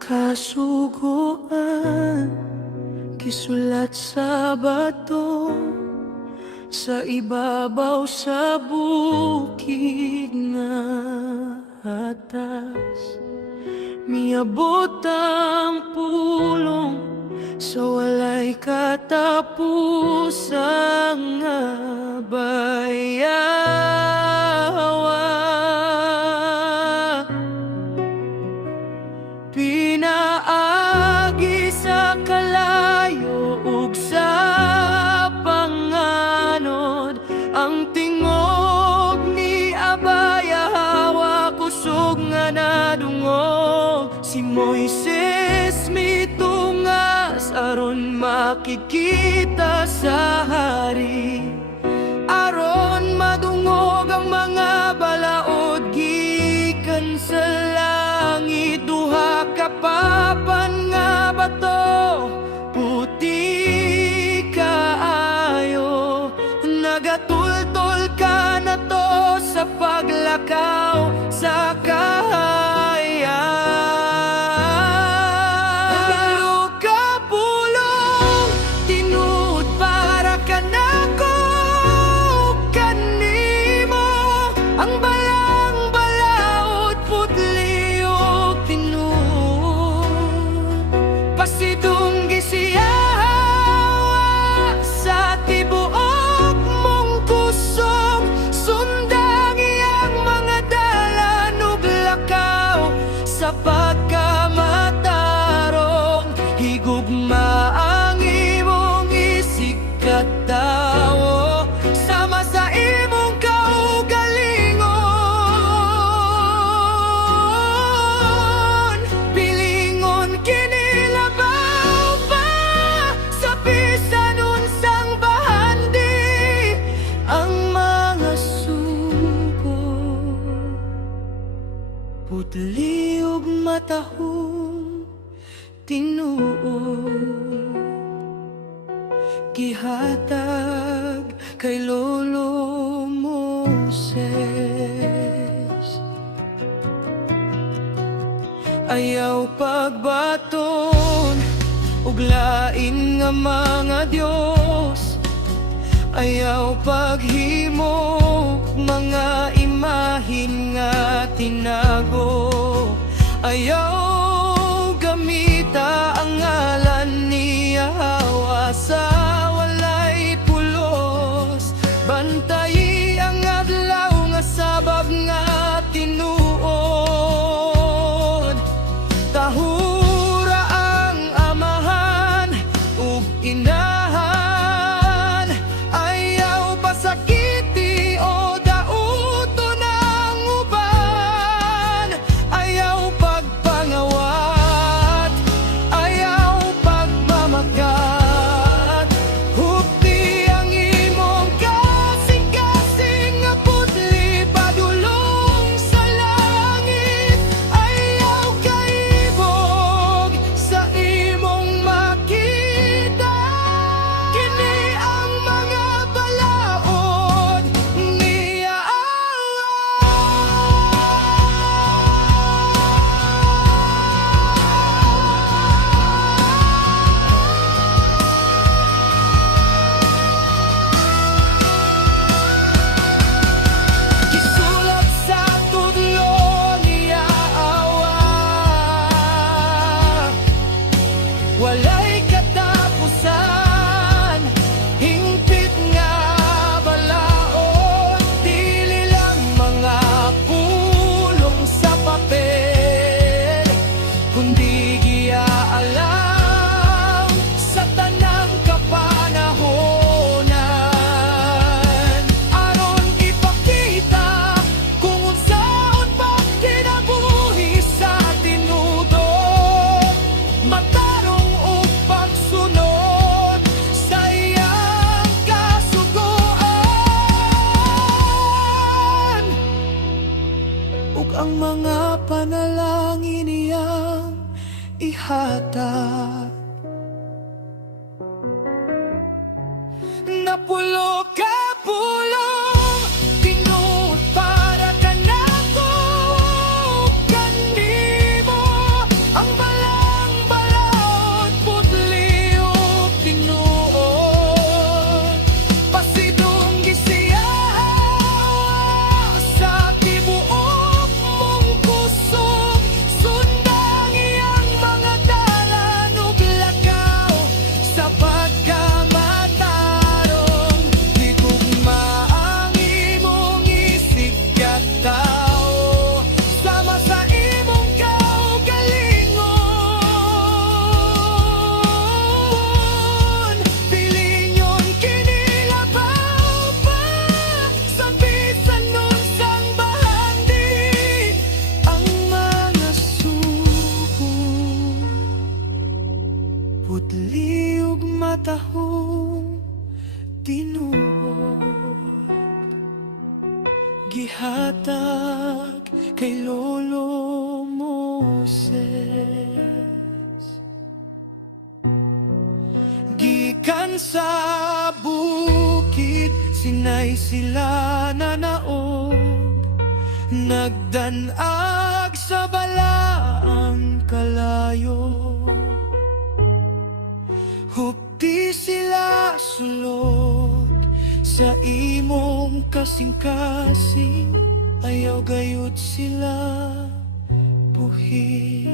kasuguan gisulat sa bato, sa ibabaw sa bukid nga hatas. Miabot ang pulong sa walay katapusang nga bayawa. Pinaagi sa kalayo ug sa panganod, ang tingog ni Abaya hawa kusog nga nadungog. Si Moises mitungas aron makikita sa hari, aron madungog ang mga balaod gikan sa langit. Duha ka papan nga bato, puti kaayo, nagatultol ka na to sa paglakaw sa kahayag. Sa pagkamatarong higugma ang imong isig katawo, sama sa imong kaugalingon. Pilingon kinilabaw pa sa bisan unsang bahandi ang mga sugo, putli matahong tinuod, gihatag kay Lolo Moses. Ayaw pagbaton ug lain nga mga Dios, ayaw paghimok mga imahin nga tinago, ayaw gamita ang ngalan ni Yahwa sa walay pulos. Bantayi ang adlaw nga sabab nga tinuod, tahura ang amahan ug inahan, ayaw pasakiti o dauton ang uban, ayaw pagpangawat, ayaw pagmamakat. Hupti ang imong kasing-kasing nga putli padulong sa langit, ayaw kaibog sa imong makita. Kini ang mga balaod ni Yahwa. Gisulat sa tudlo ni Yahwa, walay katapusan, hingpit nga balaod, dili lang mga pulong sa papel, kundi giaalam sa tanang kapanahonan, aron ipakita kung unsaon pa kinabuhi sa tinudo, matarong ug pagsunod sa iyang kasugoan, ug ang mga panalangin niyang ihatag. Napulo ka pulong, tinuod para kanako, kanimo ang bala tinuod, gihatag kay Lolo Moses. Gikan sa bukid, Sinai sila nanaog, nagdanag sa balaang kalayo. Hupti sila sulod sa imong kasing-kasing, ayaw gayud sila buhi.